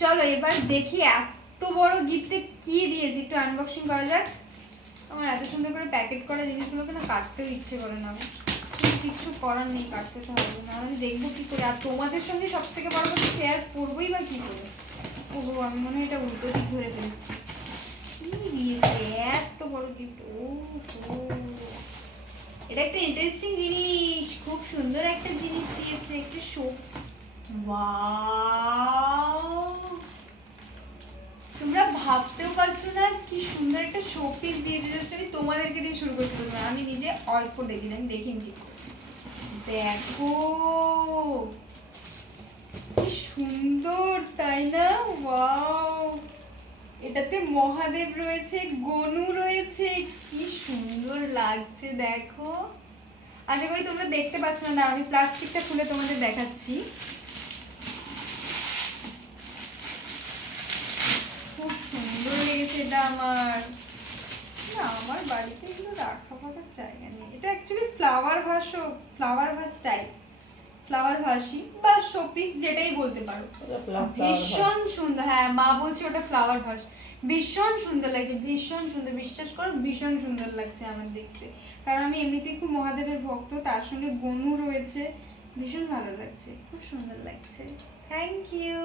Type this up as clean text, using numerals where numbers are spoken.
চলো এবার দেখি এত বড় গিফটে কি দিয়েছে, একটু আনবক্সিং করা যাক। আমার এত সুন্দর করে প্যাকেট করা জিনিসগুলোকে না কাটতেও ইচ্ছে করে না, কিছু করার নেই, কাটতে তো হবে না, আমি দেখবো কি করে। আর তোমাদের সঙ্গে সব থেকে বড় কথা শেয়ার করবোই বা কি করে। ওহো, আমি মনে হয় এটা উল্টো দিক ধরে ফেলেছি। কি দিয়েছে এত বড় গিফট? ও এটা একটা ইন্টারেস্টিং জিনিস, খুব সুন্দর একটা জিনিস দিয়েছে, একটা শো। ওয়াও, তোমরা ভাবতেও পারছো না কি সুন্দর একটা শোপিস দিয়েছে। জাস্ট আমি তোমাদেরকে দিয়ে শুরু করছি, আমি নিজে অল্প দেখি, আমি দেখিনি ঠিক। দেখো কি সুন্দর, তাই না? ওয়াও, এটাতে মহাদেব রয়েছে, গনু রয়েছে, কি সুন্দর লাগছে দেখো। আশা করি তোমরা দেখতে পাচ্ছ না, আমি প্লাস্টিকটা খুলে তোমাদের দেখাচ্ছি। খুব সুন্দর লেগেছে এটা আমার। না, আমার বাড়িতে এগুলো রাখা ফাঁকার জায়গা নেই। এটা actually flower vase type, flower ভাসি বা শোপিস যেটাই বলতে পারো। ভীষণ সুন্দর, হ্যাঁ মা বলছে ওটা ফ্লাওয়ার ভাস। ভীষণ সুন্দর লাগছে, ভীষণ সুন্দর, বিশ্বাস করো ভীষণ সুন্দর লাগছে আমার দেখতে। কারণ আমি এমনিতেই খুব মহাদেবের ভক্ত, তার সঙ্গে গনু রয়েছে, ভীষণ ভালো লাগছে, খুব সুন্দর লাগছে। Thank you.